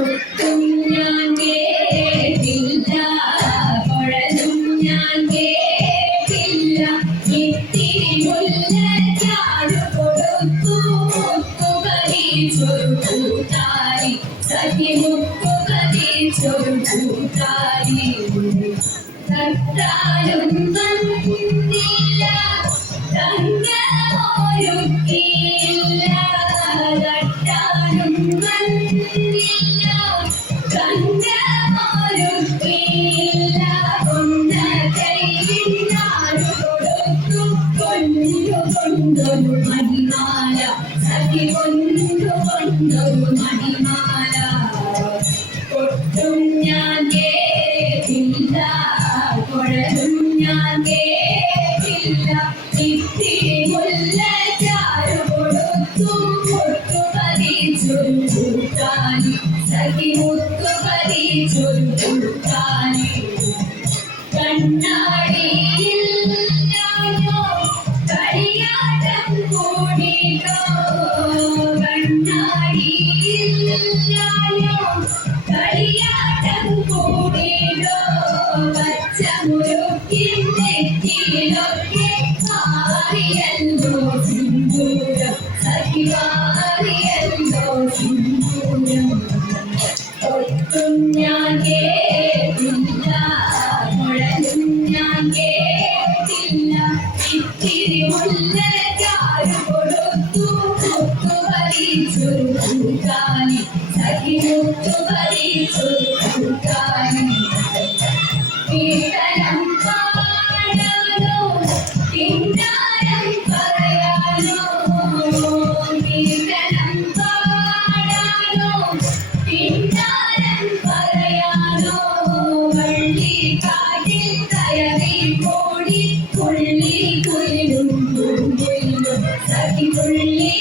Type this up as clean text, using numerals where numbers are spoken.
ഒട്ടും ഞാൻ കേട്ടില്ല, കുഴലും ഞാൻ കേട്ടില്ല. ഇത്തിരി മുല്ലച്ചാറ് കൊടുത്തു മുത്തുകരീച്ചൊരു കൂട്ടാരി, സഖി മുത്തുകരീച്ചൊരു കൂട്ടാരി. തട്ടാലും വന്നില്ല, തങ്ങമൊരുക്കിയില്ല. തട്ടാലും വന്നില്ല, തങ്ങമൊരുക്കിയില്ല. കൊണ്ട കൈയിനാരു കൊടുത്തു കൊണ്ടുകൊണ്ടൊരു മണിമാല, സഖി കൊണ്ടുകൊണ്ടൊരു മണിമാല. ഒട്ടും ഞാൻ കേട്ടില്ല, കുഴലും ഞാൻ കേട്ടില്ല. ഇത്തിരി മുല്ലച്ചാറ് കൊടുത്തു മുത്തുപതിച്ചൊരു കൂട്ടാനി, സഖി മുത്തുപതിച്ചൊരു കൂട്ടാനി. കണ്ണാടിയില്ലാഞ്ഞോ കളിയാട്ടം കൂടിയോ, കണ്ണാടിയില്ലാഞ്ഞോ കളിയാട്ടം കൂടിയോ. പച്ചമുറുക്കിൻ നെറ്റിയിലൊക്കെ മാറിയല്ലോ സിന്ദൂരം, സഖി മാറിയല്ലോ സിന്ദൂരം. ഒട്ടും ഞാൻ കേട്ടില്ല, കുഴലും ഞാൻ കേട്ടില്ല. ഇത്തിരി മുല്ലച്ചാറ് കൊടുത്തു മുത്തുപതിച്ചൊരു കൂട്ടാനി, സഖി മുത്തുപതിച്ചൊരു കൂട്ടാനി. കീർത്തനം പാടാനോ കിന്നാരം പറയാനോ, കീർത്തനം പാടാനോ കിന്നാരം പറയാനോ. വള്ളിക്കാട്ടിൽ കയറി കോടി തുള്ളി കുയിലും കുയിലും, സഖി തുള്ളി